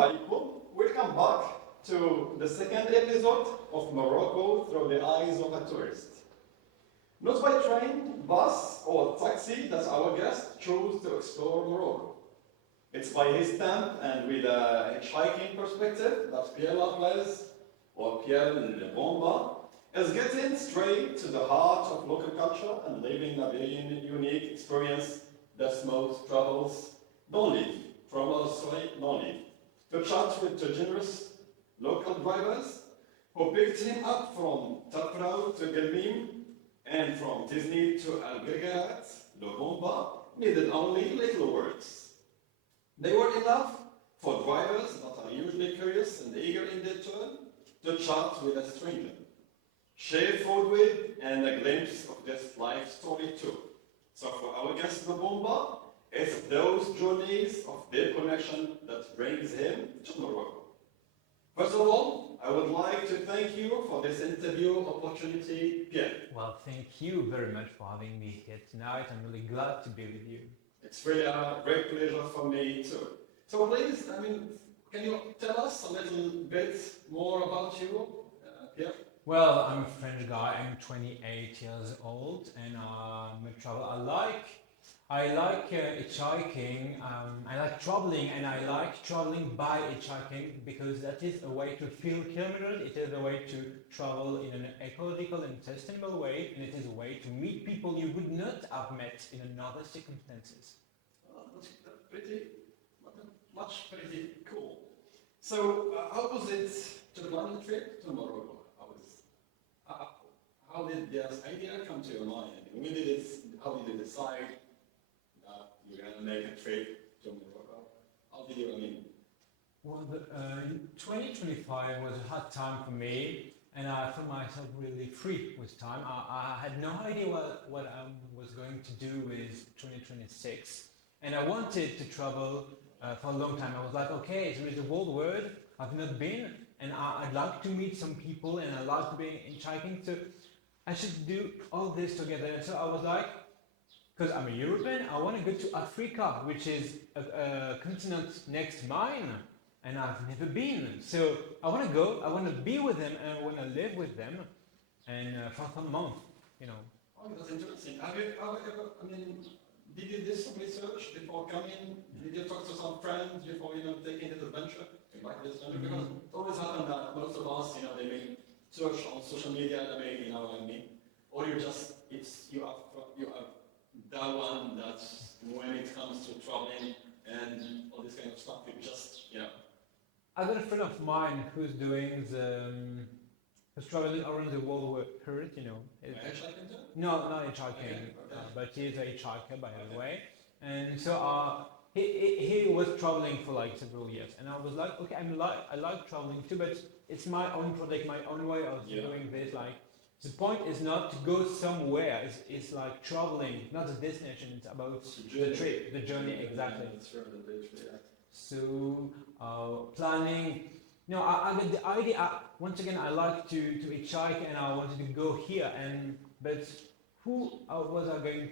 Welcome back to the second episode of Morocco through the eyes of a tourist. Not by train, bus, or taxi that our guest chose to explore Morocco. It's by his stamp and with a hitchhiking perspective that Pierre Laplace, or Pierre Le Bomba, is getting straight to the heart of local culture and living a very unique experience that most travels don't live. Travelers, sorry, don't live. To chat with two generous local drivers who picked him up from Throught to Gelmim and from Disney to Algeciras, Le Bomba needed only little words. They were enough for drivers that are usually curious and eager in their turn to chat with a stranger, share food with, and a glimpse of this life story too. So for our guest Le Bomba, it's those journeys of their connection that brings him to Morocco. First of all, I would like to thank you for this interview opportunity, Pierre. Well, thank you very much for having me here tonight. I'm really glad to be with you. It's really a great pleasure for me too. So please, can you tell us a little bit more about you, Pierre? Well, I'm a French guy. I'm 28 years old, and I'm a traveler. I like hitchhiking. I like traveling, and I like traveling by hitchhiking because that is a way to feel communal. It is a way to travel in an ecological and sustainable way, and it is a way to meet people you would not have met in another circumstances. That's pretty cool. So, how was it to plan the trip to Morocco? How did this idea come to your mind? How did you decide that you're gonna make a trip to Morocco? How did you, Well, 2025 was a hard time for me, and I felt myself really free with time. I had no idea what I was going to do with 2026, and I wanted to travel for a long time. I was like, okay, there is a world world I've not been, and I'd like to meet some people, and I like to be hitchhiking, so I should do all this together. And so I was like, because I'm a European, I want to go to Africa, which is a continent next to mine, and I've never been. So I want to go, I want to be with them, and I want to live with them, and for some month, you know. Oh, that's interesting. Have you ever, did you do some research before coming? Did you talk to some friends before, taking this adventure? Like this adventure? Because it always happens that most of us, they may search on social media, they may, or you just, you are that one that when it comes to traveling and all this kind of stuff, you just, I got a friend of mine who's doing who's traveling around the world with her, hitchhiking too? No, not hitchhiking, Okay. but he's a hitchhiker by the way. And so he was traveling for like several years, and I was like, okay, I like traveling too, but it's my own project, my own way of doing this. Like the point is not to go somewhere. It's like traveling, not the destination. It's about the trip, the journey, exactly. So planning. No, I got the idea. Once again, I like to hitchhike, and I wanted to go here. But who was I going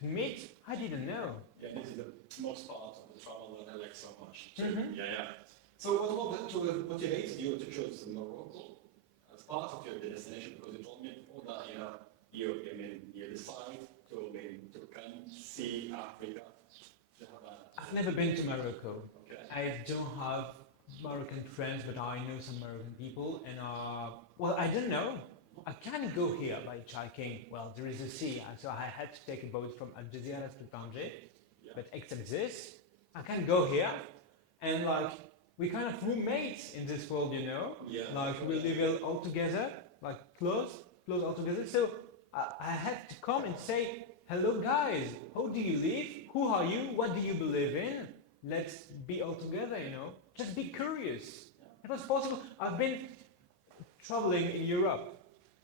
to meet? I didn't know. Yeah, this is the most part of the travel that I like so much. Mhm. Yeah. So what motivated you to choose Morocco as part of your destination? Because you told me before that you decide to come see Africa. I've never been to Morocco. Okay. I don't have Moroccan friends, but I know some Moroccan people, and well, I don't know. I can't go here by hitchhiking. Well, there is a sea, so I had to take a boat from Algeciras to Tanger. Yeah. But except this, I can go here, and like we kind of roommates in this world, Yeah. Like we live all together, like close all together. So I had to come and say, hello guys, how do you live? Who are you? What do you believe in? Let's be all together, Just be curious. It was possible. I've been traveling in Europe,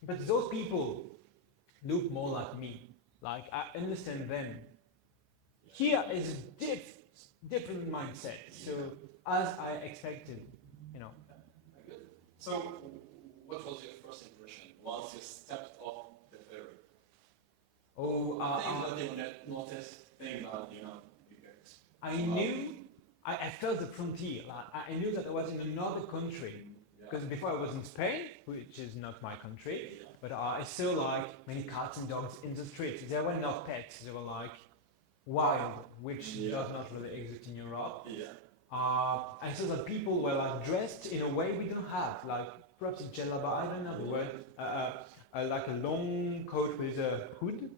but those people look more like me. Like I understand them. Here is a different mindset. So as I expected, Good. So, what was your first impression once you stepped off the ferry? Oh, Things that you noticed, things that you get. I knew I felt the frontier. Like, I knew that I was in another country. Because before I was in Spain, which is not my country, but I saw like many cats and dogs in the streets. They were not pets, they were like wild, which does not really exist in Europe. I saw that people were like dressed in a way we don't have, like perhaps a jalaba, I don't know the word, like a long coat with a hood.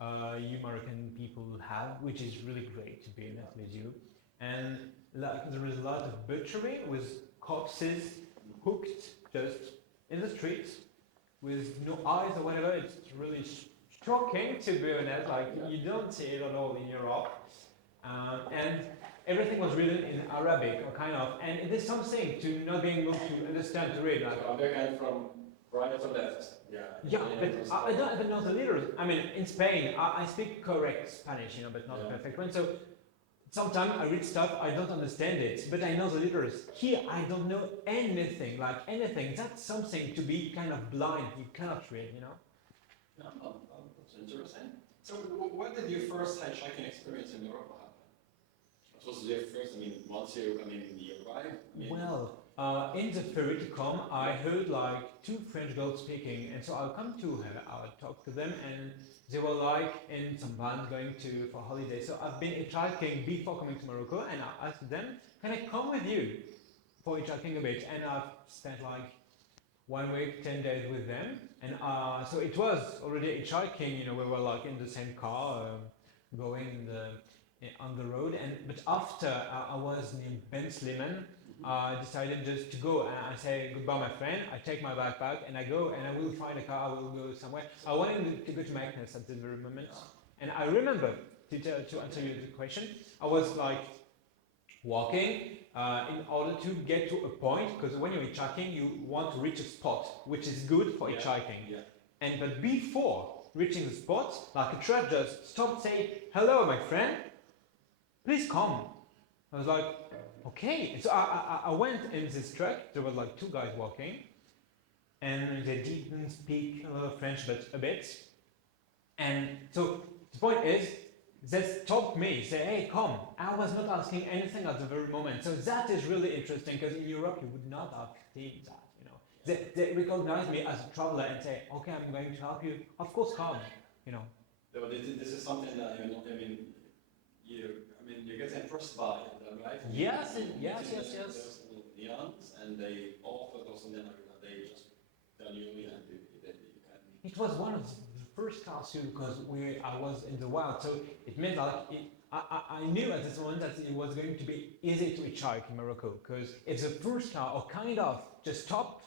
You Moroccan people have, which is really great to be honest with you. And like there was a lot of butchery with corpses hooked just in the streets with no eyes or whatever. It's really shocking to be honest. Like you don't see it at all in Europe, and everything was written in Arabic or kind of. And it is something to not being able to understand to read. Like Arabic from right to left. yeah, but I don't even know the letters. I mean, in Spain, I speak correct Spanish, you know, but not the perfect one. So sometimes I read stuff, I don't understand it, but I know the letters. Here, I don't know anything, like anything. That's something to be kind of blind. You cannot read, you know. That's interesting. So, when did your first hitchhiking experience in Morocco happen? What was your first? Once you arrived. Well, in the ferry to come, I heard like two French girls speaking, and so I'll come to her. I'll talk to them, and they were like in some band going to for holiday. So I've been hitchhiking before coming to Morocco, and I asked them, "Can I come with you for hitchhiking a bit?" And I've spent like 1 week, 10 days with them, and so it was already hitchhiking. You know, we were like in the same car, going on the road, and but after I was near Ben Sliman. I decided just to go and I say goodbye my friend, I take my backpack and I go and I will find a car, I will go somewhere. I wanted to go to Magnus at the very moment. And I remember, to answer your question, I was like walking in order to get to a point, because when you're hitchhiking you want to reach a spot, which is good for hitchhiking. But before reaching the spot, like a truck just stopped, say, "Hello my friend, please come." I was like, okay. So I went in this truck. There were like two guys walking, and they didn't speak a lot of French, but a bit. And so the point is, they stopped me, say, "Hey, come." I was not asking anything at the very moment. So that is really interesting, because in Europe you would not have seen that. You know, they recognize me as a traveler and say, "Okay, I'm going to help you. Of course, come." You know. So this is something that you get impressed by, right? Yes. Neons, and they offer those, and then they just tell you, that you can. It was one of the first cars too, because I was in the wild, so it meant like I knew at this moment that it was going to be easy to hitchhike in Morocco, because it's the first car, or kind of just stop,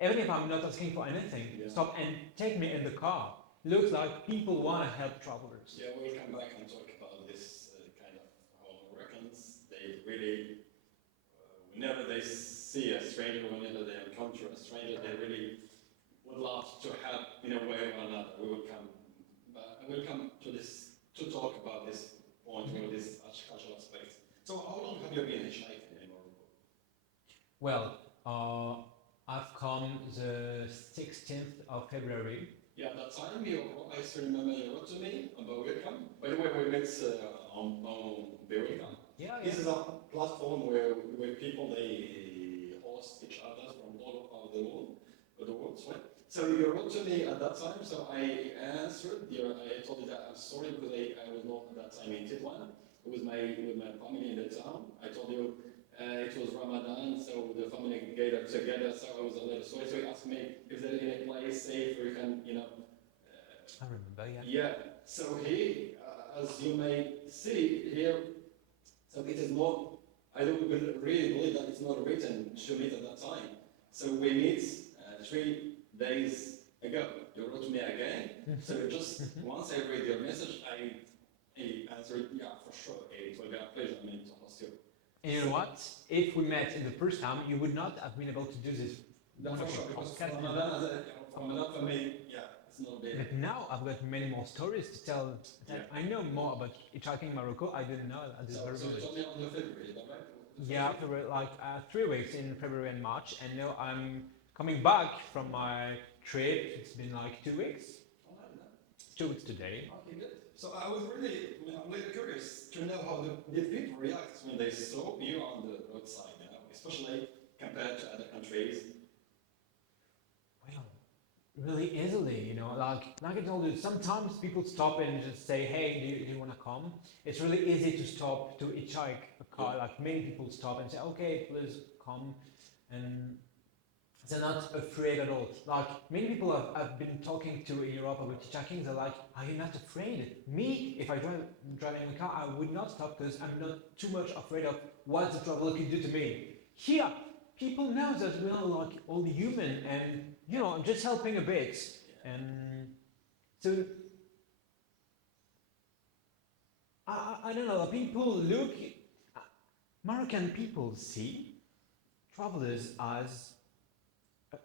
even if I'm not asking for anything, stop and take me in the car. Looks like people want to help travelers. Yeah, we'll come back and talk about this kind of how Americans, they really, whenever they see a stranger, whenever they encounter a stranger, they really would love to help in a way or another. We will come, but I will come to this to talk about this point with this cultural aspect. So, how long have you been hitchhiking in Morocco? Well, I've come the 16th of February. Yeah, that time I still remember you wrote to me about welcome. By the way, we met on welcome. This is a platform where people they host each other from all over the world. Sorry. So you wrote to me at that time, so I answered. I told you that I'm sorry because I was not at that time in Titwan with my family in the town. I told you it was Ramadan, so the family gathered together. So I was a little sorry. So he asked me if there's any place safe where you can, I remember, yeah. Yeah. So here, as you may see here, so it is not. I don't really believe that it's not written to meet at that time. So we meet 3 days ago. You wrote to me again. So just once I read your message, I answered, yeah, for sure. It will be a pleasure to host you. And you know what? If we met in the first time, you would not have been able to do this. For sure, because Ramadan for me, it's not big. But now I've got many more stories to tell. I know more about hitchhiking Morocco. I didn't know at this very moment. So you told me on the February, is that right? Yeah, February, like 3 weeks in February and March, and now I'm coming back from my trip. It's been like 2 weeks. 2 weeks today. Okay, good. So I'm really curious to know how did people react when they saw you on the roadside, you know, especially compared to other countries. Well, really easily, you know, like I told you, sometimes people stop and just say, hey, do you want to come? It's really easy to stop, to hitchhike a car, Yeah. like many people stop and say, okay, please come, and they're not afraid at all. Like many people I've been talking to in Europe about hitchhiking, they're like, are you not afraid? Me, if I driving a car, I would not stop because I'm not too much afraid of what the traveler could do to me. Here, people know that we are like all human and, you know, just helping a bit. And so, I don't know, people look, Moroccan people see travelers as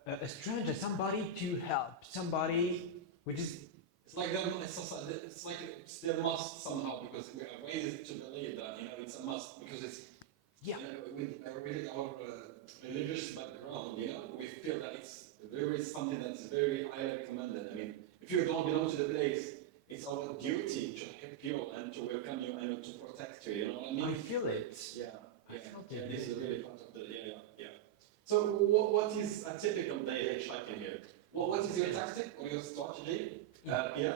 a stranger, somebody to help, somebody which is It's like it's like it's their must somehow because we are raised to believe that you know it's a must because it's yeah. with our religious background, you know, we feel that it's very something that's very highly recommended. I mean, if you don't belong to the place, it's our duty to help you and to welcome you and to protect you. You know what I mean? I feel it. Yeah, I felt yeah. it. This is really part of the yeah. So what is a typical day hitchhiking here? What is your tactic or your strategy? Yeah.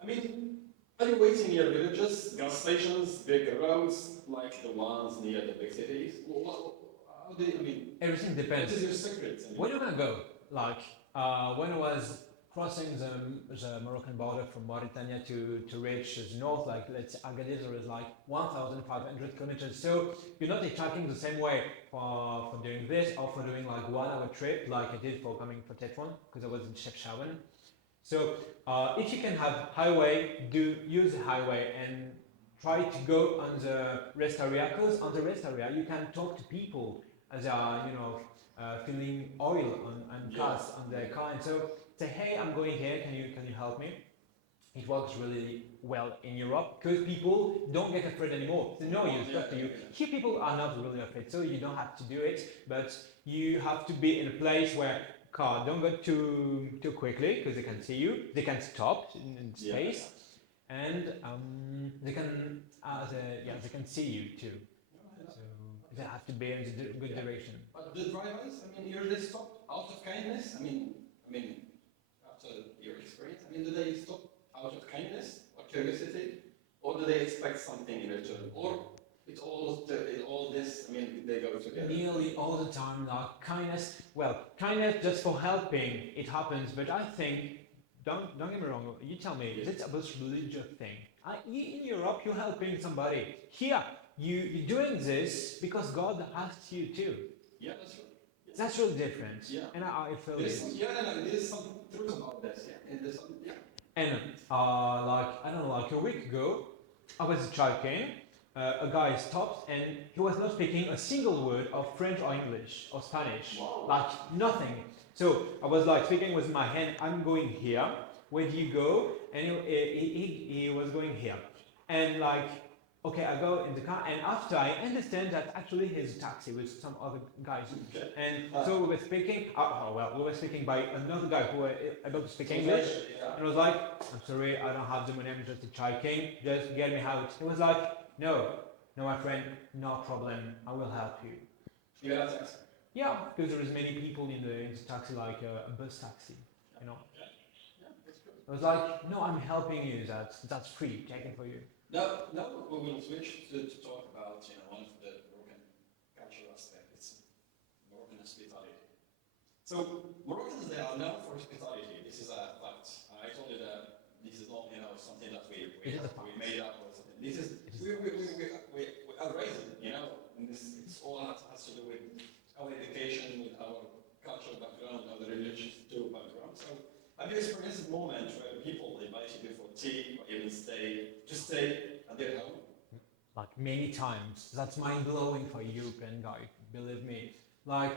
I mean, are you waiting near villages, gas stations, big roads, like the ones near the big cities? How do you, I mean, Everything what depends. is your secret? I mean, Where do you want to go? Like when I was crossing the Moroccan border from Mauritania to reach the north, like let's say Agadir, there is like 1,500 kilometers. So you're not hitchhiking the same way for doing this or for doing like 1 hour trip like I did for coming for Tetron because I was in Chefchaouen. So if you can have highway, do use the highway and try to go on the rest area because on the rest area you can talk to people as they are, you know, filling oil on cars on their car and so say, hey, I'm going here, can you help me? It works really well in Europe because people don't get afraid anymore. They know you, talk to you. Here people are not really afraid, so you don't have to do it, but you have to be in a place where car don't go too quickly because they can see you. They can stop in space, and they can they can see you too. So they have to be in the good direction. but the drivers, I mean, usually stop out of kindness. I mean, after your experience, I mean, do they stop out of kindness or curiosity, or do they expect something in return, or all this? I mean, they go together. Nearly all the time, like kindness. Well, kindness just for helping, it happens. But I think, don't get me wrong. You tell me, it's about religious thing. In Europe, you're helping somebody. Here, you're doing this because God asked you to. Yeah, that's right. That's really different. Yeah. And I feel There's it. some, there's some truth about this. Yeah, and there's some, yeah. And like I don't know, like a week ago, I was hiking. A guy stopped and he was not speaking a single word of French or English or Spanish, like nothing. So I was like speaking with my hand. I'm going here. Where do you go? And he was going here. And like, okay, I go in the car, and after I understand that actually his taxi with some other guys. Okay. And so we were speaking. We were speaking by another guy who was able to speak English. And I was like, I'm sorry, I don't have the money. I'm just hitchhiking. Just get me out. He was like, no, my friend, no problem. I will help you. You got a taxi? Yeah, because there is many people in the taxi, like a bus taxi, you know. Yeah, that's good. I was like, no, I'm helping you. That's free. Taken for you. Now we will switch to talk about one of the Moroccan cultural aspects. It's Moroccan hospitality. So Moroccans, they are known for hospitality. This is a fact. I told you that this is not something that we made up or something. This is we are raised, and it's all has to do with our education, with our cultural background, our religious too background. So have you experienced a moment where people invited you for tea or even stay at their home? Like many times. That's mind blowing for a European guy. Believe me. Like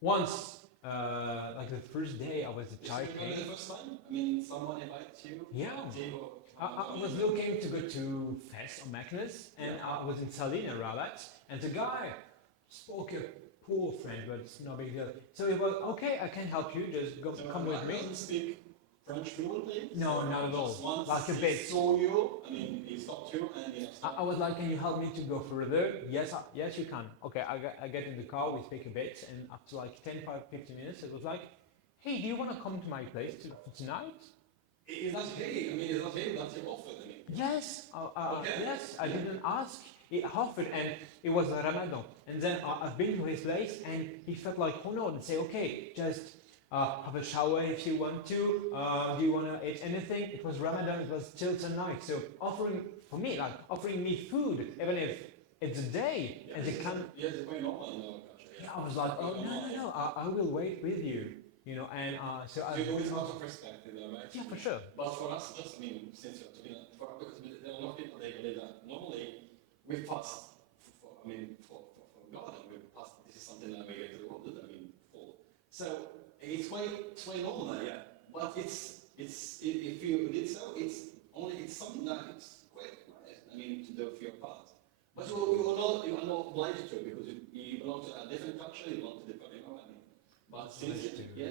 once, like the first day I was hitchhiking. The first time? I mean, someone invited you? Yeah. I was looking to go to Fes or Meknes, and I was in Salina, Rabat, and the guy spoke a poor French, but it's no big deal. So he was, okay, I can help you, just come with me. Doesn't speak French fluently? No, not at all. Just once Like a he bit. saw you, I mean, he stopped you and I was like, can you help me to go further? Yes, yes, you can. Okay, I get in the car, we speak a bit, and after like 10, 15 minutes, it was like, hey, do you want to come to my place tonight? Is that he? I mean, is that him that you offered? I mean, Yes, Okay. yes, I didn't ask. He offered, and it was Ramadan. And then I've been to his place, and he felt like, oh no, and say, okay, just have a shower if you want to. Do you want to eat anything? It was Ramadan, it was still tonight. So offering me food, even if it's a day, and they come. Yeah, it's going on in our country. Yeah, I was like, oh no, I will wait with you, and so I. You do it out of respect, right? Yeah, for sure. But for us, just, I mean, since you're talking, because there are a lot of people, they believe that normally we fast, for God, and we fast, this is something that we get rewarded, I mean, for. So, it's quite normal, yeah. But if you did so, it's something that it's quite nice, I mean, to do for your part. But you are not obliged to, because you belong to a different culture, you belong to different, I mean. But since, yeah.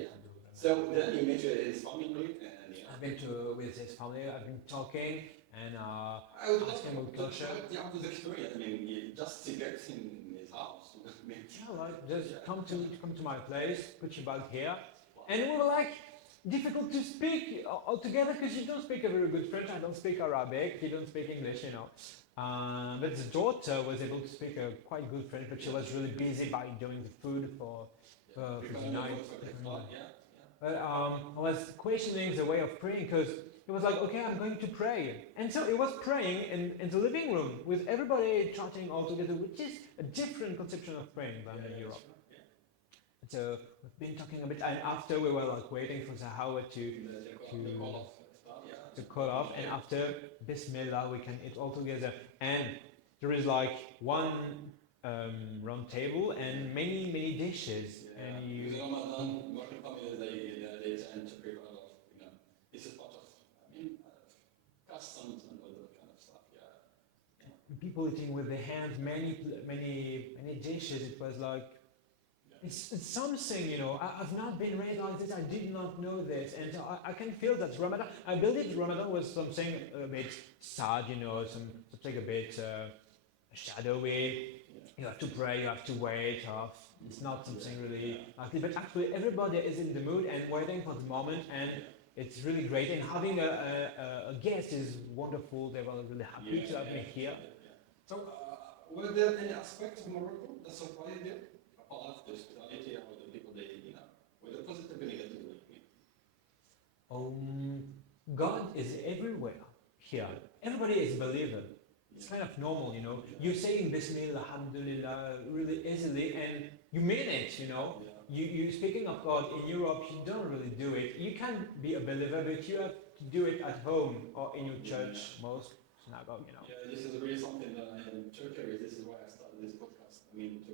So then you met his family, and yeah. I've been with his family. I've been talking and I would asking about culture. Yeah, with experience. I mean, just to get in his house. Yeah, like just come to my place, put your bag here, and we were like difficult to speak altogether because you don't speak a very good French. I don't speak Arabic. He don't speak English, but his daughter was able to speak a quite good French, but she was really busy by doing the food for the night. But I was questioning the way of praying because it was like, okay, I'm going to pray. And so it was praying in the living room with everybody chatting all together, which is a different conception of praying than in Europe. And so we've been talking a bit, and after we were like waiting for the hour to call off, and after Bismillah we can eat all together. And there is like one round table and many dishes. And you. Ramadan, Moroccan families, they tend to prepare a lot. This is part of, customs and all that kind of stuff. Yeah. People eating with their hands, many dishes. It was like it's something, I've not been raised like this. I did not know this, and so I can feel that Ramadan. I believe Ramadan was something a bit sad, something a bit shadowy. You have to pray, you have to wait. It's not something really active, but actually everybody is in the mood and waiting for the moment, and it's really great. And having a guest is wonderful. They were really happy to have me here. So, were there any aspects of Morocco that surprised you? Apart from the hospitality or the people whether positive or negatively? God is everywhere here. Everybody is a believer. It's kind of normal, You're saying Bismillah, Alhamdulillah really easily, and you mean it, You're speaking of God in Europe, you don't really do it. You can be a believer, but you have to do it at home or in your church, mosque, synagogue, Yeah, this is really something that I am in Turkey. This is why I started this podcast. I mean, to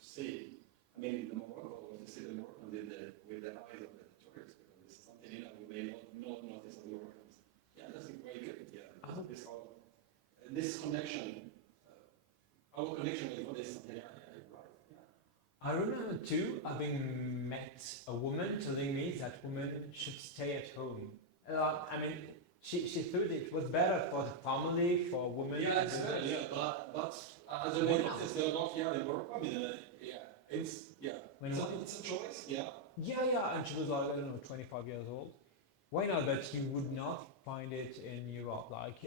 see, the Morocco, to see the Moroccans with the eyes of the tourists, because this is something, we may not notice as Moroccans. Yeah, that's very good. Yeah, this connection, our connection with God is something, right. I remember too having met a woman telling me that women should stay at home. She thought it was better for the family, for women. Yeah, it's better, but as a notice, they're not here in Morocco. It's a choice, Yeah, and she was like, I don't know, 25 years old. Why not? But you would not find it in Europe, like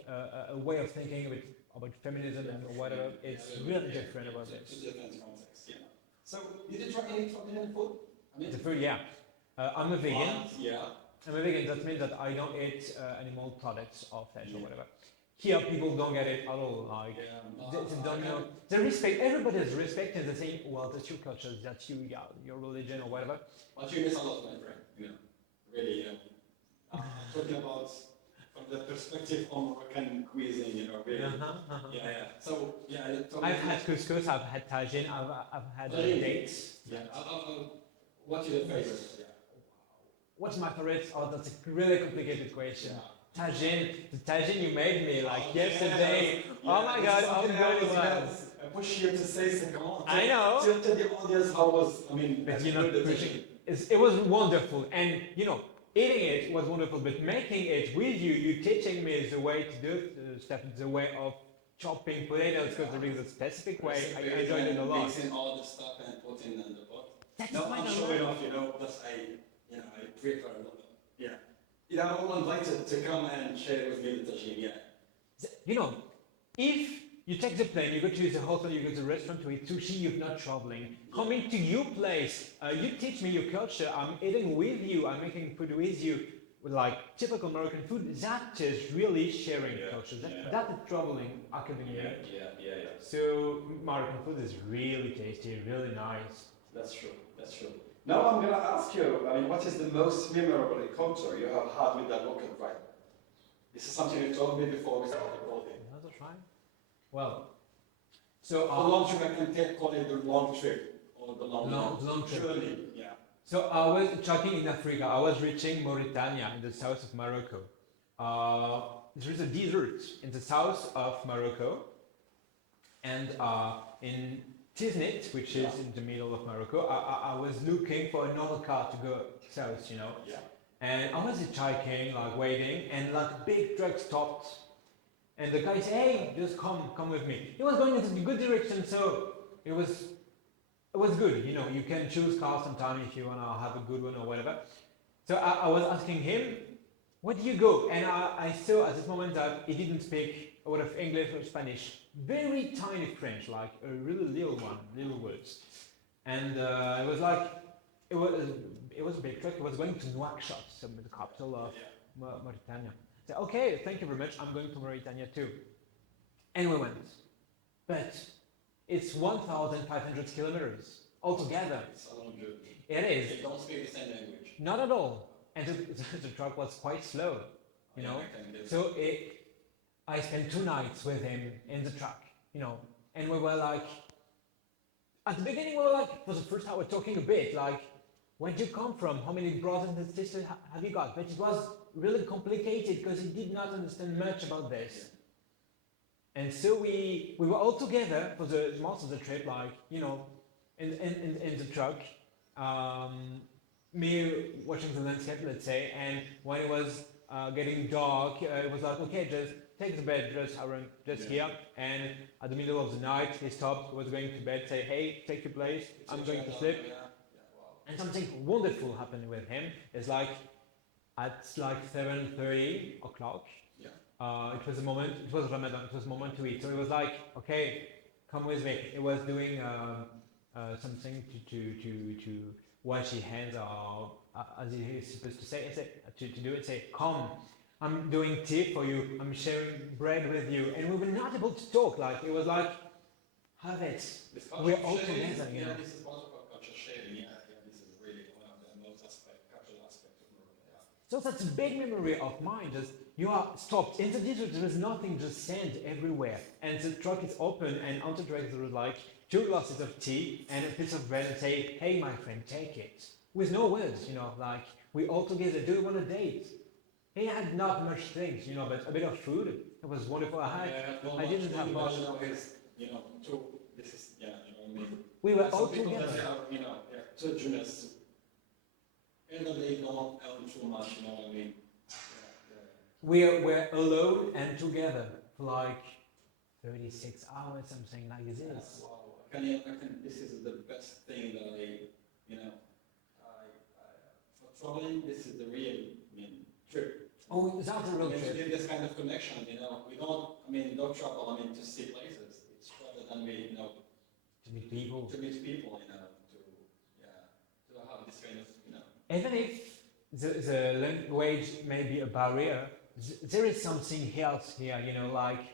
a way of thinking about feminism and whatever. It's really different about this. It's a different context, So, did you try any forbidden food? The food, yeah. I'm a vegan. Yeah. I'm a vegan. That means that I don't eat animal products or flesh or whatever. Here, people don't get it at all. Like they don't know. They respect. Everybody is respecting the same. Well, that's your culture. That's your religion or whatever. But you miss a lot, my friend. Really. Talking about from the perspective of Moroccan cuisine, really. So, I've had couscous, I've had tagine, I've had dates. Yeah. What's your favorite? Yeah. What's my favorite? Oh, that's a really complicated question. Tagine, the tagine you made me like yesterday. Oh my God, how good it was. I push you to say something. I know. Tell the audience how was. But you're not pushing. It was wonderful, and eating it was wonderful, but making it with you, you teaching me the way to do stuff, the way of chopping potatoes, because there is a specific way. I enjoyed it a lot. Mixing all the stuff and putting in the pot. That's No, quite I'm a showing lot. off, that's I prefer a lot. Yeah. I'm all invited to come and share with me the tagine, yeah. You know, if you take the plane, you go to the hotel, you go to the restaurant to eat sushi, you're not traveling. Coming to your place, you teach me your culture, I'm eating with you, I'm making food with you, like typical Moroccan food, that is really sharing culture. That is traveling academically. Yeah. So Moroccan food is really tasty, really nice. That's true. Now I'm gonna ask you, what is the most memorable encounter you have had with that local tribe? This is something you told me before we started recording. Another tribe? Well, so The long trip, I can call it the long trip, or the long trip. journey. Yeah. So I was trekking in Africa. I was reaching Mauritania in the south of Morocco. There is a desert in the south of Morocco, and in Tiznit, which is in the middle of Morocco, I was looking for a normal car to go south, Yeah. And I was hitchhiking, like waiting, and like a big truck stopped. And the guy said, "Hey, just come with me." He was going into the good direction, so it was good. You can choose cars sometime if you wanna have a good one or whatever. So I was asking him, "Where do you go?" And I saw at this moment that he didn't speak a word of English or Spanish. Very tiny French, like a really little words. And it was like it was a big truck. It was going to Nouakchott, the capital of Mauritania. I said, "Okay, thank you very much. I'm going to Mauritania too." And we went. But it's 1,500 kilometers altogether. It's a long journey. It is. They don't speak the same language. Not at all. And the truck was quite slow, you know. So I spent 2 nights with him in the truck, and we were like, at the beginning we were like, for the first hour talking a bit, like, where do you come from? How many brothers and sisters have you got? But it was really complicated because he did not understand much about this. And so we were all together for the most of the trip, like, in the truck. Me watching the landscape, let's say, and when it was getting dark, it was like, okay, just take the bed just here, and at the middle of the night, he stopped, was going to bed, say, "Hey, take your place, I'm going to sleep." And something wonderful happened with him. It's like, at like 7:30 o'clock, it was Ramadan, it was a moment to eat. So it was like, okay, come with me. It was doing something to wash his hands, or as he is supposed to say, to do it, say, "Come, I'm doing tea for you, I'm sharing bread with you." And we were not able to talk, like, it was like, have it. We're all together, This is part of our culture sharing, this is really one of the most cultural aspects of Morocco, So that's a big memory of mine, just, you are stopped in the desert, there is nothing, just sand everywhere. And the truck is open, and on the truck there was like 2 glasses of tea and a piece of bread, and say, "Hey, my friend, take it." With no words, like, we all together, do you want a date? He had not much things, but a bit of food. It was wonderful. I didn't have much. This is, We were all some people together. that are, too generous. And they don't earn too much, We were alone and together for like 36 hours, something like this. Wow. This is the best thing that for traveling, this is the real, trip. Oh, that's a real trip. This kind of connection, we don't travel, to see places. It's rather than To meet people. to have this kind of, Even if the language may be a barrier, there is something else here, like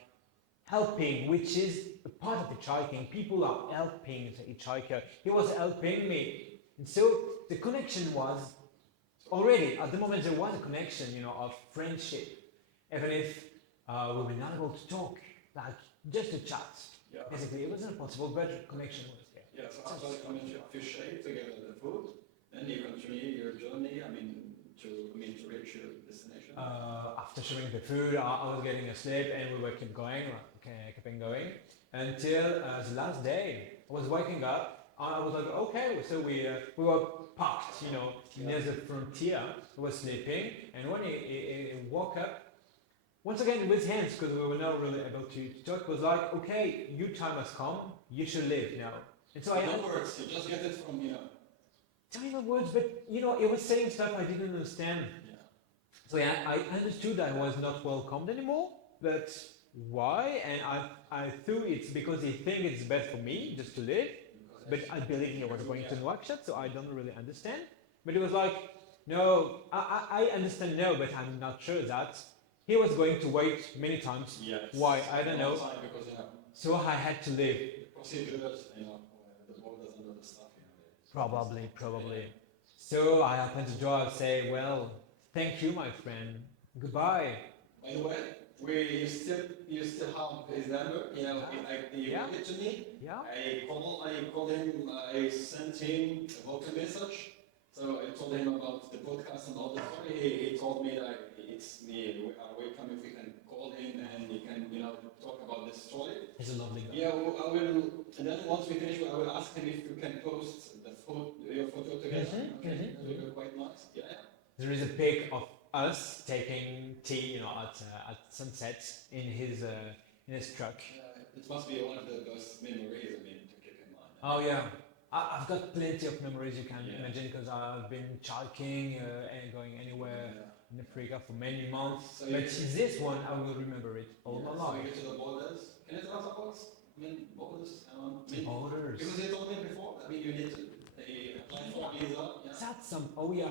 helping, which is a part of hitchhiking. People are helping the hitchhiker. He was helping me. And so the connection was already, at the moment, there was a connection, of friendship. Even if we were not able to talk, like just to chat. Yeah. Basically, it wasn't possible, but connection was there. Yeah, so after you appreciate together the food, then you continue your journey, to reach your destination. After sharing the food, I was getting asleep, and we were keeping going until the last day. I was waking up. I was like, okay, so we were parked, near the frontier. We were sleeping, and when he woke up, once again with hands, because we were not really able to talk, was like, okay, your time has come, you should live now. And so I no words, you just get it from tiny words, but it was saying stuff I didn't understand. Yeah. So yeah, I understood I was not welcomed anymore, but why? And I thought it's because he think it's best for me just to live, but I believe he was going to Nouakchott, so I don't really understand. But it was like, no, I understand no, but I'm not sure that he was going to wait many times. Yes. Why? I don't know. Time because So I had to leave. procedures, the borders and other stuff, Probably. So I opened the door and say, well, thank you, my friend. Goodbye. By the way, you still have his number. He Yeah. gave it to me. Yeah. I called him. I sent him a vocal message. So I told him about the podcast and all the story. He told me that it's me. We are welcome if we can call him and he can talk about this story. He's a lovely guy. Yeah, I will. And then once we finish, I will ask him if you can post your photo together. Okay, that will be quite nice. Yeah. There is a pic of us taking tea, at sunset in his truck. It must be one of the best memories. To keep in mind. Oh yeah, I've got plenty of memories you can Yeah. imagine because I've been hiking and going anywhere in Africa for many months. So But you- this one I will remember it all my So life. we get to the borders. Can you tell us about? Borders. Borders. Because they told me before. You need to apply for a visa. Yeah. That's some. Oh yeah.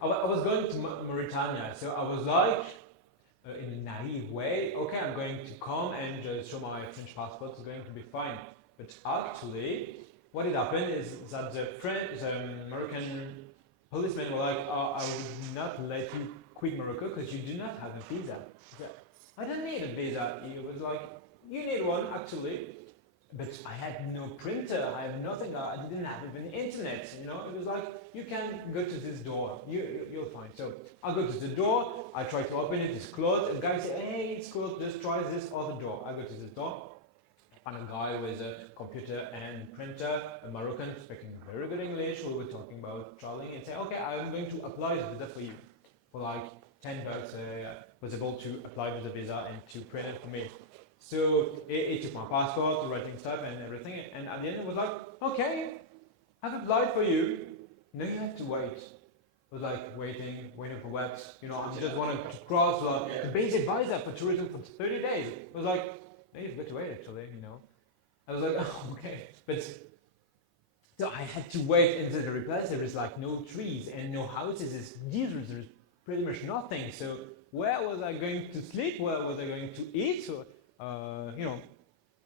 I was going to Mauritania, so I was like, in a naive way, okay, I'm going to come and just show my French passport. It's going to be fine. But actually, what had happened is that the Moroccan policemen were like, I would not let you quit Morocco because you do not have a visa. So, I don't need a visa. He was like, you need one actually. But I had no printer, I have nothing, I didn't have even internet, It was like, you can go to this door, you'll find. So I go to the door, I try to open it, it's closed. The guy said, hey, it's closed, just try this other door. I go to this door, I find a guy with a computer and printer, a Moroccan speaking very good English. We were talking about traveling and say, okay, I'm going to apply the visa for you. For like $10, was able to apply for the visa and to print it for me. So he took my passport, writing stuff and everything, and at the end it was like, okay, I've applied for you. Now you have to wait. It was like waiting for what? I just wanted to cross the basic visa for tourism for 30 days. It was like, no, you've got to wait actually, I was like, oh, okay. But so I had to wait in the replies. There is like no trees and no houses. It's deserts. There's pretty much nothing. So where was I going to sleep? Where was I going to eat? So,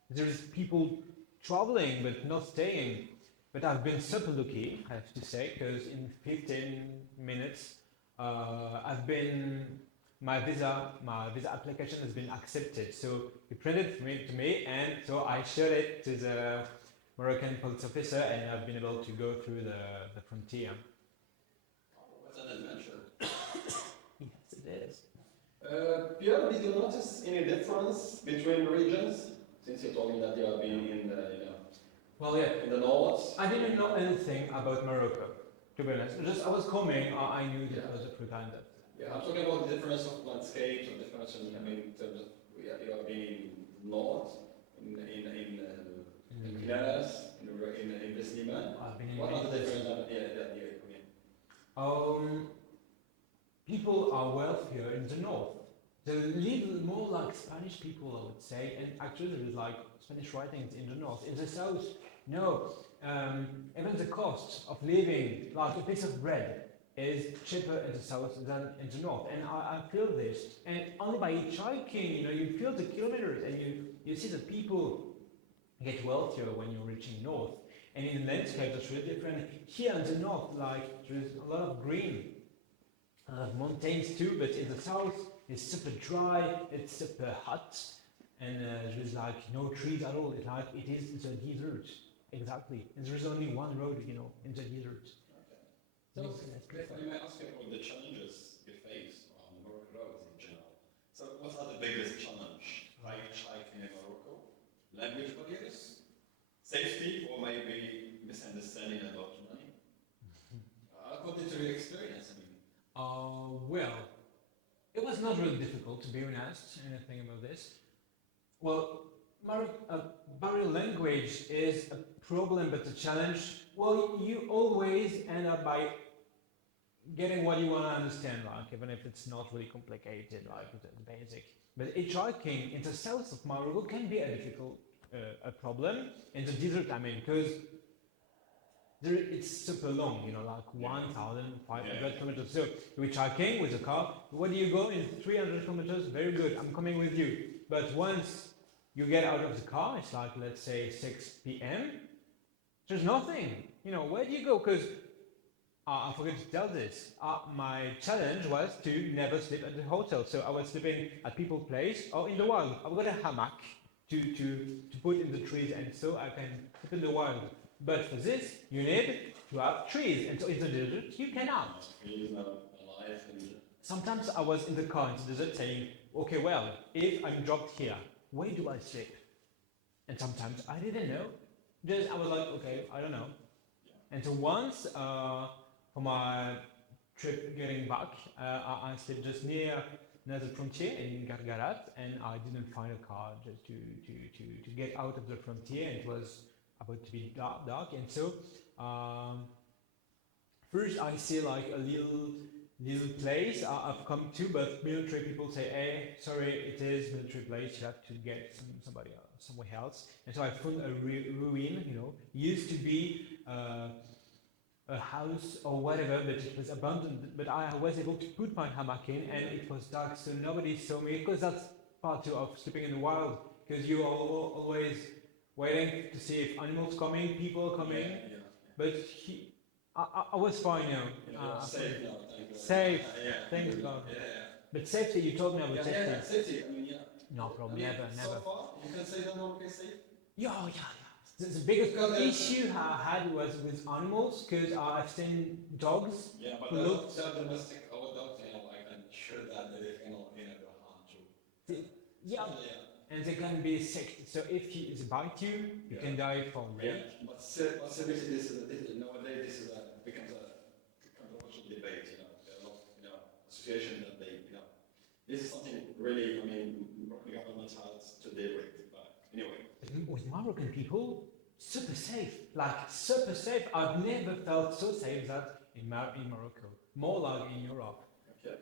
there's people traveling but not staying. But I've been super lucky, I have to say, because in 15 minutes, my visa application has been accepted. So he printed it to me, and so I showed it to the Moroccan police officer, and I've been able to go through the frontier. What an adventure. Yes, it is. Pierre, did you notice any difference between regions? Since you told me that you have been in the north. I didn't know anything about Morocco, to be honest. Just I was coming, I knew that it was Africa and that. Yeah, I'm talking about the difference of landscapes, or difference in terms of you have been in north, in Knas, in Besliman. I've been in What are the differences? People are wealthier in the north. They live more like Spanish people, I would say, and actually there is like Spanish writings in the north. In the south, no. Even the cost of living, like a piece of bread, is cheaper in the south than in the north. And I feel this. And only by hitchhiking, you feel the kilometers, and you see that people get wealthier when you're reaching north. And in landscape, that's really different. Here in the north, like, there's a lot of green. Mountains too, but in the south it's super dry, it's super hot, and there's like no trees at all. It's like it is a desert, exactly. And there's only one road, in the desert. Okay. So, if I may ask you about the challenges you face on Morocco roads in general. So, what are the biggest challenge? Hiking in Morocco, language barriers, safety or maybe misunderstanding about money. According to your experience, I mean. Well, it was not really difficult to be honest. Anything about this? Well, body language is a problem, but a challenge. Well, you always end up by getting what you want to understand, like even if it's not really complicated, like the basic. But hitchhiking in the south of Morocco can be a difficult a problem in the desert. I mean, because it's super long, you know, like 1,500 kilometers. So hitchhiking with a car, where do you go in 300 kilometers? Very good, I'm coming with you. But once you get out of the car, it's like let's say 6 p.m. There's nothing. You know, where do you go? Because I forgot to tell this. My challenge was to never sleep at the hotel. So I was sleeping at people's place or in the wild. I've got a hammock to put in the trees, and so I can sleep in the wild. But for this, you need to have trees, and so in the desert you cannot. Sometimes I was in the car in the desert saying, okay, well, if I'm dropped here, where do I sleep? And sometimes I didn't know. Just I was like, okay, I don't know. And so once for my trip getting back, I stayed just near the frontier in Gargarat, and I didn't find a car just to get out of the frontier. And it was about to be dark, and so first I see like a little place I've come to, but military people say, hey, sorry, it is military place, you have to get somebody else, somewhere else. And so I found a ruin, you know, used to be a house or whatever, but it was abandoned. But I was able to put my hammock in, and it was dark, so nobody saw me, because that's part two of sleeping in the wild, because you are always waiting to see if animals coming, people coming. But I was fine now. Safe now, safe, thank God. But safety, you told me about safety. Safety, I mean, No problem, never. So far, you can say that Morocco is safe? Yeah. The biggest issue I had was with animals, because I've seen dogs But who looked. they're domestic, our dogs, you know, I can sure that they cannot, go harm to. Yeah. And they can be sick. So if they bite you, you can die from rape. But seriously, nowadays this is becomes a controversial debate. You know, there are a lot of associations that this is something really. I mean, the government has to deal with. But anyway, with Moroccan people, super safe. Like super safe. I've never felt so safe that in Morocco. More like in Europe. Okay.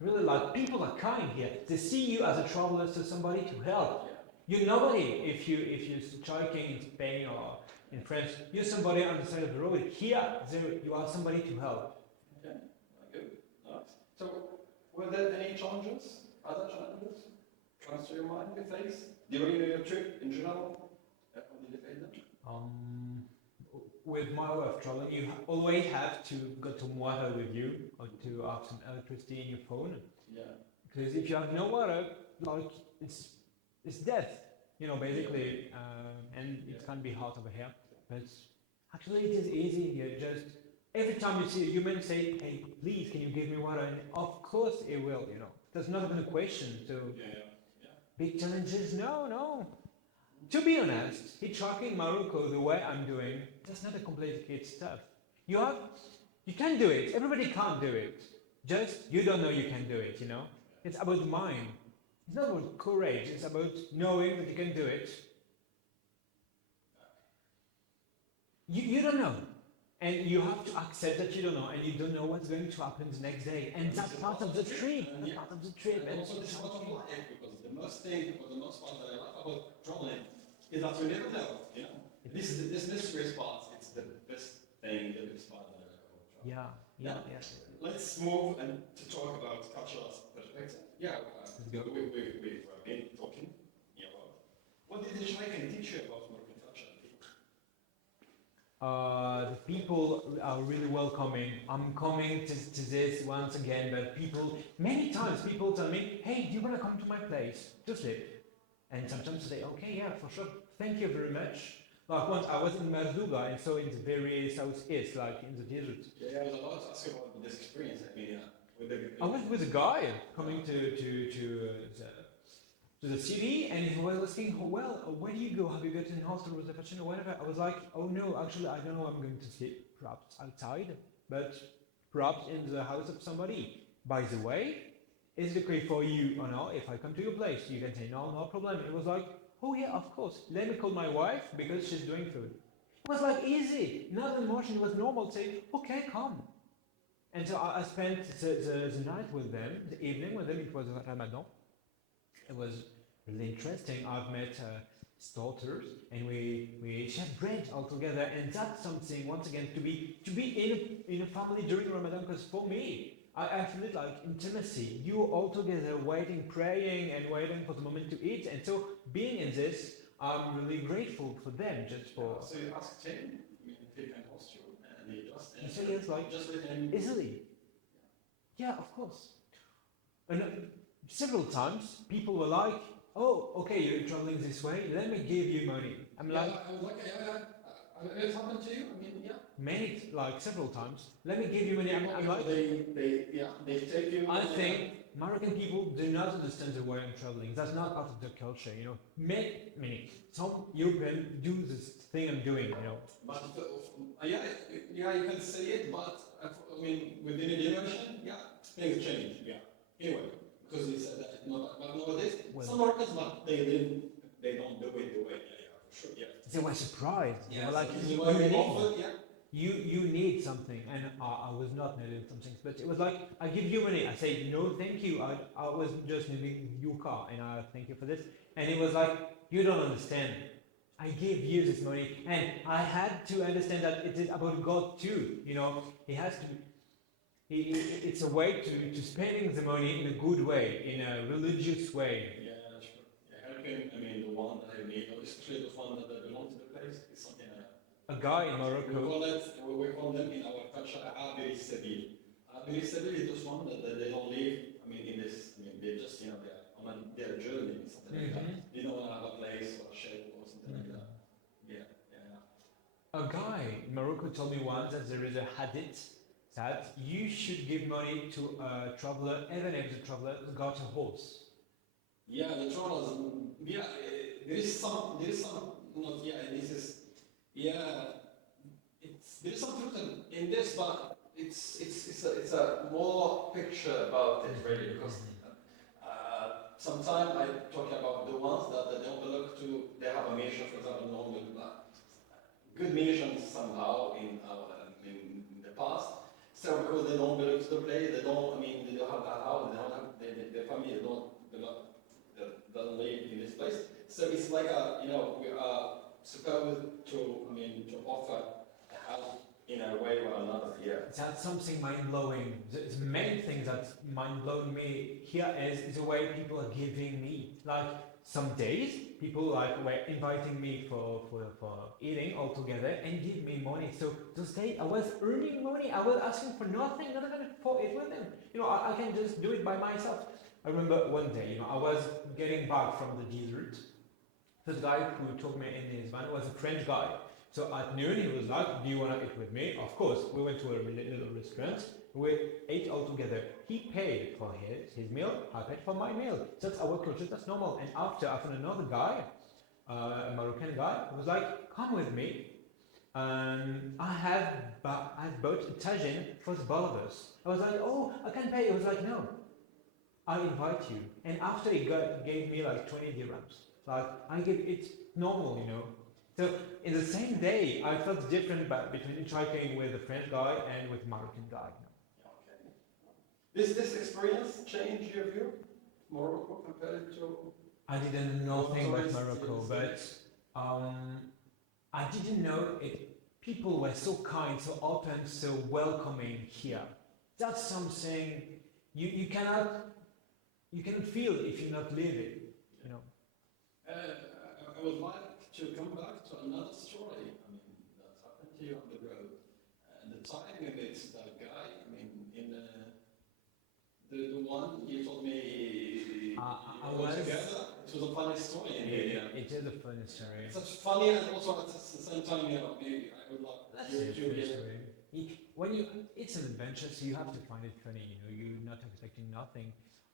Really, like people are kind here. They see you as a traveler, so somebody to help. You're nobody if you're striking in Spain or in France. You're somebody on the side of the road. Here, you are somebody to help. Okay, good. Nice. So, were there any challenges? Other challenges? Comes to your mind you face during your trip in general? How did you face them? With my way of traveling, you always have to go to water with you, or to have some electricity in your phone. Yeah. Because if you have no water, like it's death, basically, and it can be hot over here. But actually, it is easy here. Just every time you see a human, say, "Hey, please, can you give me water?" And of course, it will. There's not even a question. So, big challenges? No. To be honest, hitchhiking Morocco the way I'm doing, that's not a complicated stuff. You can do it. Everybody can't do it. Just you don't know you can do it. It's about mind. It's not about courage. It's about knowing that you can do it. You don't know, and you have to accept that you don't know, and you don't know what's going to happen the next day, and that's part of the trip. That's part of the trip. And also, this is part of life, because the most part that I like about traveling is that you never know. This mysterious part. It's the best thing, the best part that I like about traveling. Yeah. Let's move and to talk about cultural perspective. We've been talking about. What did the Jamaican teach you about Moroccan culture? The people are really welcoming. I'm coming to this once again, but many times people tell me, "Hey, do you want to come to my place to sleep?" And sometimes they say, "Okay, yeah, for sure. Thank you very much." Like once I was in Mazdouga, and so in the very southeast, like in the desert. I was about to ask you about this experience. I mean, I was with a guy coming to to the city, and he was asking, "Oh, well, where do you go? Have you got an hostel reservation or whatever?" I was like, "Oh no, actually, I don't know. I'm going to sleep perhaps outside, but perhaps in the house of somebody. By the way, is it okay for you or not if I come to your place?" You can say, "No, no problem." It was like, "Oh yeah, of course. Let me call my wife because she's doing food." It was like easy, not emotion. It was normal. Say, "Okay, come." And so I spent the night with them, the evening with them. It was Ramadan. It was really interesting. I've met his daughters, and we shared bread all together. And that's something, once again, to be in a family during Ramadan. Because for me, I feel it like intimacy. You all together, waiting, praying, and waiting for the moment to eat. And so being in this, I'm really grateful for them. Just for So you asked him, I mean, if he can host you, and he just he said yes, like just let him easily. Yeah, of course. And several times people were like, "Oh, okay, you're traveling this way. Let me give you money." I'm Yeah, like, I was like, it happened to you? I mean, yeah. many, like several times. "Let me give you money." I'm like, They take you. I think Moroccan people do not understand the way I'm traveling. That's not part of their culture, you know. Many. Some Europeans do this thing I'm doing, you know. But yeah, you can say it, but I mean, within a generation, yeah, things change. Yeah. Anyway, because he said that, but nowadays, Well, some workers, but they don't do it the way. Yeah, for sure. Yeah. they were surprised. They were like, the way they offer, yeah. you need something, and I was not needing something, but it was like, "I give you money." I say, "No, thank you. I was just needing your car, and I thank you for this." And it was like, "You don't understand. I gave you this money, and I had to understand that it is about God too. You know, He has to. It's a way to spending the money in a good way, in a religious way." Yeah, sure. Yeah, helping, I mean, the one that I need, especially the one that belong to the place, is something like that. A guy in Morocco. We call them in our culture Abiri Sabil. Abiri Sabil is those one that they don't live, I mean, in this, I mean, they just, they're on their journey, something like that. They don't want to have a place or a shed or something like that. Yeah. A guy in Morocco told me once that there is a hadith that you should give money to a traveler even if the traveler got a horse. Yeah, the travelers, yeah, there is some, not, yeah, this is, yeah, there is some truth in this, but it's a more picture about it really, because sometimes I talk about the ones that they don't belong to, they have a mission, for example, normal, good missions somehow in the past. So because they don't belong to the place, they don't have that house, they don't have their family, they doesn't live in this place. So it's like we are supposed to offer help in a way or another. Yeah. That's something mind blowing. The main thing that's mind blowing me here is the way people are giving me. Like some days, people like were inviting me for eating all together and give me money. So those days I was earning money. I was asking for nothing, not even for it with them. I can just do it by myself. I remember one day, I was getting back from the desert. This guy who took me in his van was a French guy. So at noon he was like, "Do you want to eat with me?" Of course, we went to a little restaurant. We ate all together. He paid for his meal. I paid for my meal. That's our culture. That's normal. And after, I found another guy, a Moroccan guy, who was like, "Come with me." I bought a tagine for the both of us. I was like, "Oh, I can pay." He was like, "No, I invite you." And after he gave me like 20 dirhams. Like, I give it normal, So in the same day, I felt different between hitchhiking with a French guy and with a Moroccan guy. Okay. This experience changed your view, Morocco compared to? I didn't know nothing about Morocco, but I didn't know it. People were so kind, so open, so welcoming here. That's something you cannot feel if you not live it. I would like to come back to another story. That happened to you on the road. The timing of it's that guy. In the one you told me I was together. It was a funny story. It is a funny story. It's funny and also at the same time, maybe I would like That's you a to funny hear. story. when you it's an adventure, so you have to find it funny. You know, you're not expecting nothing.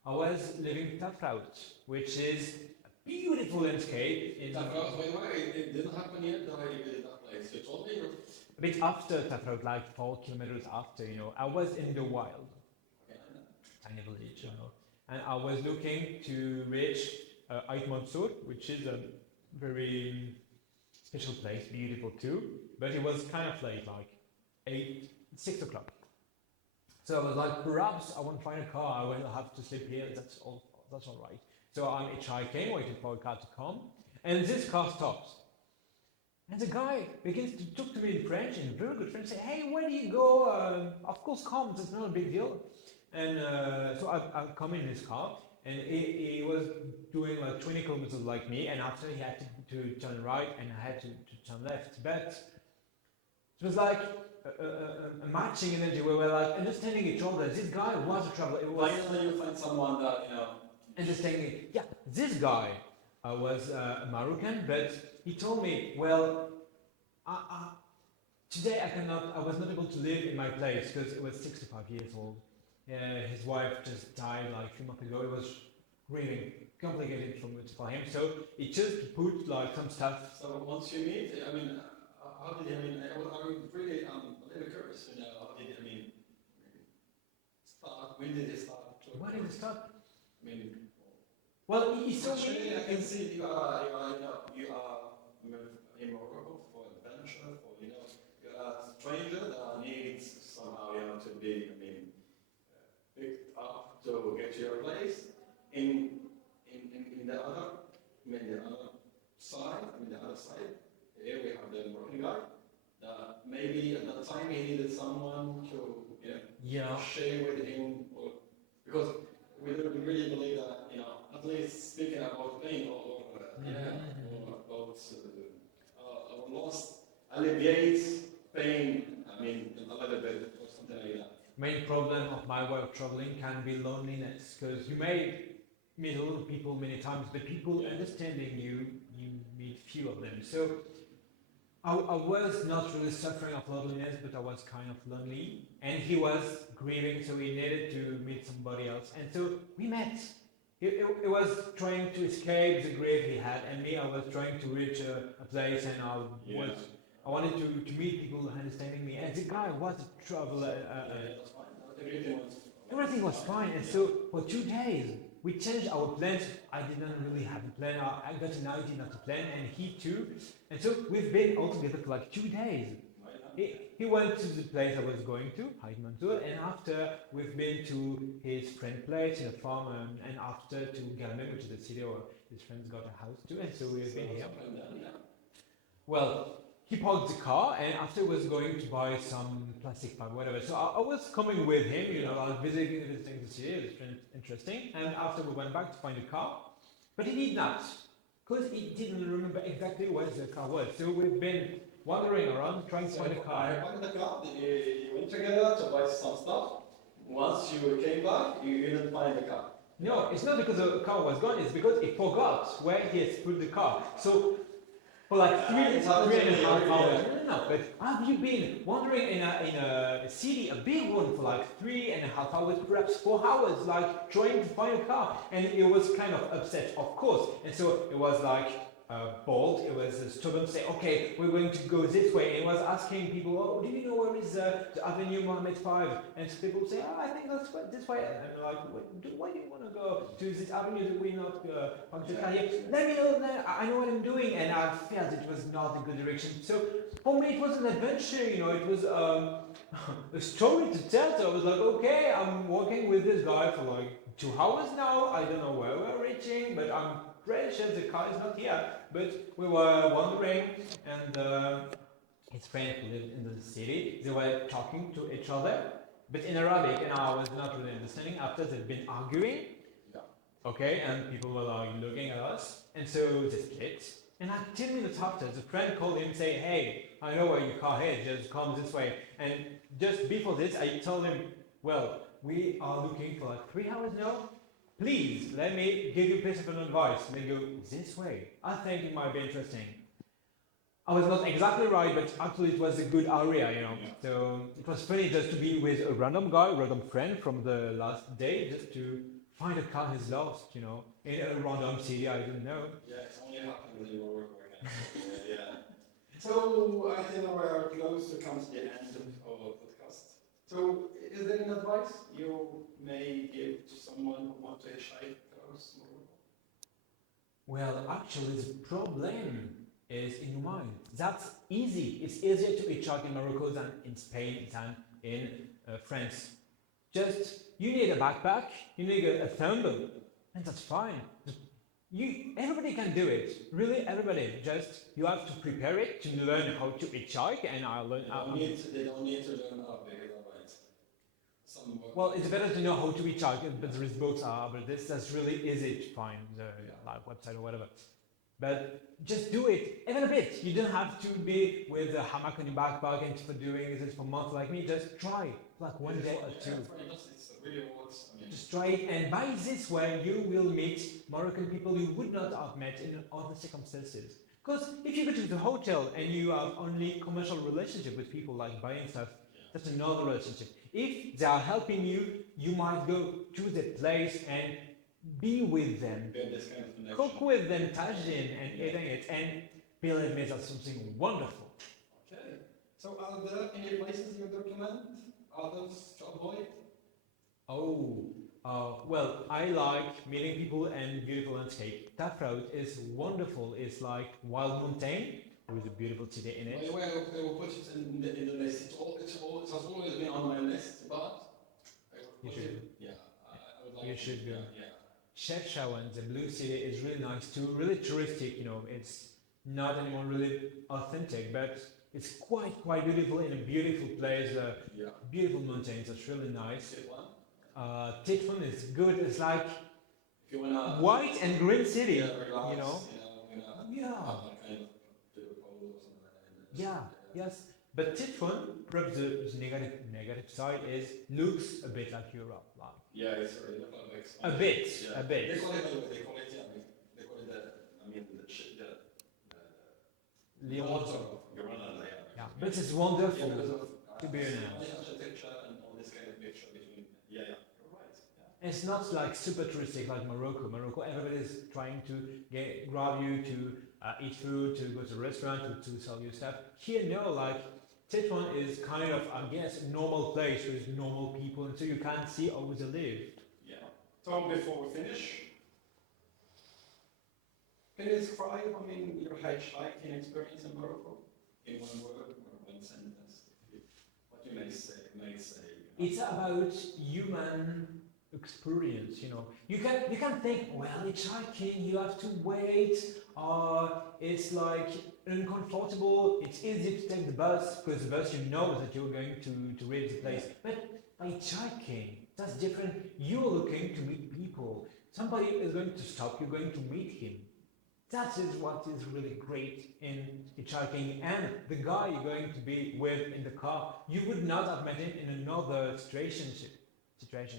I was living in Throught, which is a beautiful landscape in Travell, by the way, it didn't happen yet that I visited that place. You told me? a bit after Throught, like 4 kilometers after. You know, I was in the wild, tiny village. You know, and I was looking to reach Ait Mansour, which is a very special place, beautiful too. But it was kind of late, like 6 o'clock. So I was like, perhaps I won't find a car. I will have to sleep here. That's all. That's all right. So I'm hitchhiking, waiting for a car to come, and this car stops. And the guy begins to talk to me in French, in very good French. Say, "Hey, where do you go? Of course, come. It's not a big deal." And so I come in his car, and he was doing like 20 kilometers like me, and after he had to turn right, and I had to turn left. But it was like a matching energy where we were like understanding each other. This guy was a traveler. It was Finally, you find someone that, you know. understanding. Yeah, this guy was a Moroccan, but he told me, well, today I was not able to live in my place because it was 65 years old. His wife just died like a few months ago. It was really complicated for him, so he just put like some stuff. So once you meet, I mean, how did he, I mean, I was really a little curious, you know, how did he, I mean, start, when did he start? Why did it stop? I mean, Well, he saw actually, me. I can see you are in Morocco for adventure, for, you know, you're a stranger that needs somehow, you know, to be, I mean, picked up to get to your place. In the other, I mean, the other side, here we have the Moroccan guy, that maybe at that time he needed someone to, you know, Yeah. share with him, or, because we really believe that, you know, at least speaking about pain or about our loss alleviates pain, I mean, a little bit or something like that. Main problem of my way of traveling can be loneliness, because you may meet a lot of people many times, but people understanding you meet few of them. So I was not really suffering of loneliness, but I was kind of lonely, and he was grieving, so he needed to meet somebody else, and so we met. He was trying to escape the grief he had, and me, I was trying to reach a place, and I wanted to meet people understanding me, and the guy was a traveler. That's fine. Everything was fine, and so for 2 days we changed our plans. I didn't really have a plan. I got an idea, not a plan, and he too. And so we've been all together for like 2 days. He went to the place I was going to, Haït Mansour, and after we've been to his friend's place in a farm, and after to Galmem, which is the city where his friends got a house too, and so we've been here. Well, he parked the car, and after was going to buy some plastic pipe, whatever. So I was coming with him, you know, like visiting the city. It was interesting. And after we went back to find the car, but he did not, because he didn't remember exactly where the car was. So we've been wandering around trying to find a car. I found the car. You went together to buy some stuff. Once you came back, you didn't find the car. No, it's not because the car was gone. It's because he forgot where he has put the car. So for like three and a half hours. No, but have you been wandering in a city, a big one, for like 3.5 hours, perhaps 4 hours, like trying to find a car? And it was kind of upset, of course. And so it was like bold. It was stubborn. Say, okay, we're going to go this way. And it was asking people, oh, do you know where is the Avenue Mohammed 5? And so people say, oh, I think that's this way. And I'm like, why do you want to go to this avenue that we're not parked the car here? Let me know. I know what I'm doing. And I felt it was not a good direction. So for me, it was an adventure. You know, it was a story to tell. So I was like, okay, I'm walking with this guy for like 2 hours now. I don't know where we're reaching, but I'm pretty sure the car is not here. But we were wandering, and his friends who lived in the city, they were talking to each other, but in Arabic, and I was not really understanding. After they've been arguing, okay, and people were like looking at us, and so they split. And like 10 minutes after, the friend called him, saying, "Hey, I know where your car is. Just come this way." And just before this, I told him, "Well, we are looking for like 3 hours now. Please, let me give you a piece of advice." And they go, "This way. I think it might be interesting." I was not exactly right, but actually it was a good area, you know. Yeah. So it was funny just to be with a random guy, random friend from the last day, just to find a car he's lost, you know, in a random city I didn't know. Yeah, it's only happened when you were working again. Yeah. So I think we are close to come to the end of our podcast. So is there any advice you may give to someone who wants to hitchhike across Morocco? Well, actually, the problem is in your mind. That's easy. It's easier to hitchhike in Morocco than in Spain than in France. Just you need a backpack, you need a thumb, and that's fine. Everybody can do it. Really, everybody. Just you have to prepare it to learn how to hitchhike, and I learn. They don't need to learn Arabic, is that right? Some Well, it's better to know how to hitchhike, but there is books but that's really easy to find the like website or whatever. But just do it, even a bit. You don't have to be with a hammock on your backpack and for doing this for months like me. Just try, like one day or two. It's really works. I mean, Just try it, and by this way, you will meet Moroccan people you would not have met in other circumstances. Because if you go to the hotel and you have only commercial relationship with people like buying stuff, that's another relationship. If they are helping you, you might go to the place and be with them, build this kind of connection. cook with them, tagine and eating it, and believe me, that's something wonderful. Okay. So are there any places you recommend others to avoid? Oh, well, I like meeting people and beautiful landscape. Throught is wonderful. It's like wild mountain with a beautiful city in By it. the way, I will put it in the list. It has always been on my list, but I will You put should. it. Yeah, I would like You to. should go. Yeah. Chefchaouen, the blue city, is really nice too. Really touristic, you know. It's not anymore really authentic, but it's quite beautiful in a beautiful place. Yeah. Beautiful mountains. That's really nice. Good one. Tifon is good. It's like If you wanna. white and green city. Yeah, relax, You know. Yeah. Yeah. Have a kind of typical or something like that. Yeah. Yes. But Tifon, perhaps the negative side is looks a bit like Europe. Like Yeah, it's really like a bit. yeah. A bit. They call it, they call it, yeah, they call it the Lyon. water of Granada, yeah. Yeah. But it's wonderful. Yeah, because of to be honest. the architecture and all this kind of mixture between. Yeah, you're right. Yeah. It's not like super touristic like Morocco. Morocco, everybody's trying to grab you to eat food, to go to a restaurant, to sell you stuff. Here, no, like Tétouan is kind of, I guess, a normal place with normal people, and so you can't see how they live. Yeah. So before we finish, can you describe, your hitchhiking experience in Morocco in one word or one sentence? What you may say. It's about human experience, you know. You can think, well, hitchhiking, you have to wait, it's like uncomfortable, it's easy to take the bus, because the bus you know that you're going to reach the place. But by hitchhiking, that's different. You're looking to meet people. Somebody is going to stop, you're going to meet him. That is what is really great in hitchhiking, and the guy you're going to be with in the car, you would not have met him in another situation,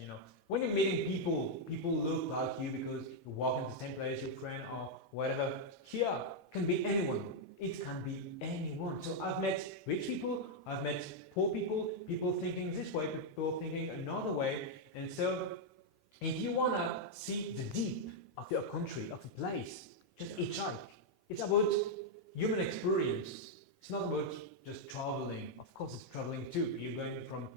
you know. When you're meeting people, people look like you because you walk in the same place, your friend or whatever. Here can be anyone. It can be anyone. So I've met rich people, I've met poor people, people thinking this way, people thinking another way. And so if you wanna see the deep of your country, of a place, just hitchhike. It's about human experience. It's not about just traveling. Of course, it's traveling too. You're going from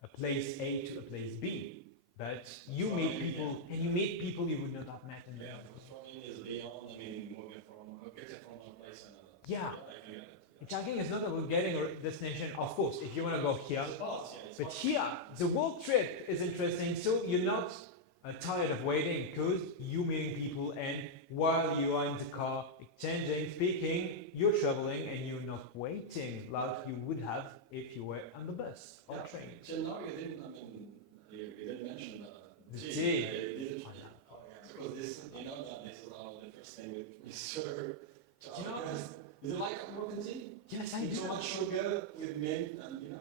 a place A to a place B, but you meet people, and you meet people you would not have met in there. Because traveling is beyond, moving from, getting from one place to another. Yeah. I can get it. Hitchhiking is not about getting a destination. Of course, if you want to go here, It's fast, yeah. but here the world trip is interesting. So you're not tired of waiting because you're meeting people, and while you are in the car exchanging, speaking, you're traveling and you're not waiting like you would have if you were on the bus or train. Till now you didn't, you didn't mention The tea. tea. You didn't. Oh, yeah. Oh, yeah. Because this, that this is the first thing we serve to You know, our guests. Is it like Moroccan tea? Yes, I Too do. much sugar with mint and,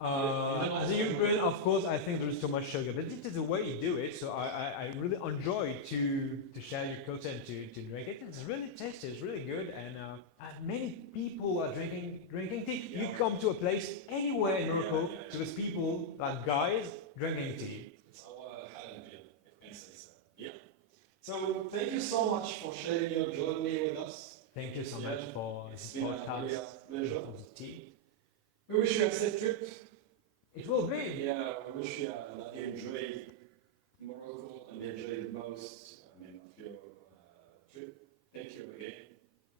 As a European, of course, I think there is too much sugar, but it is the way you do it. So I really enjoy to share your culture and to drink it. It's really tasty. It's really good, and many people are drinking tea. You come to a place anywhere in Morocco, so there's people like guys drinking tea. It's our Hallelujah, if I can say so. Yeah. So thank you so much for sharing your journey with us. Thank you so much for It's this been a podcast, real pleasure. for the tea. We wish you a safe trip. It will be. Yeah, we wish you that you enjoy Morocco and enjoy the most of your trip. Thank you again.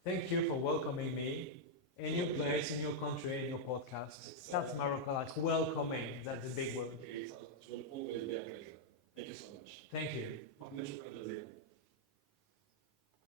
Thank you for welcoming me in your place, in your country, in your podcast. That's Morocco, like welcoming. That's a big word. It will always be a pleasure. Thank you so much. Thank you. محمد شكرا جزيلا.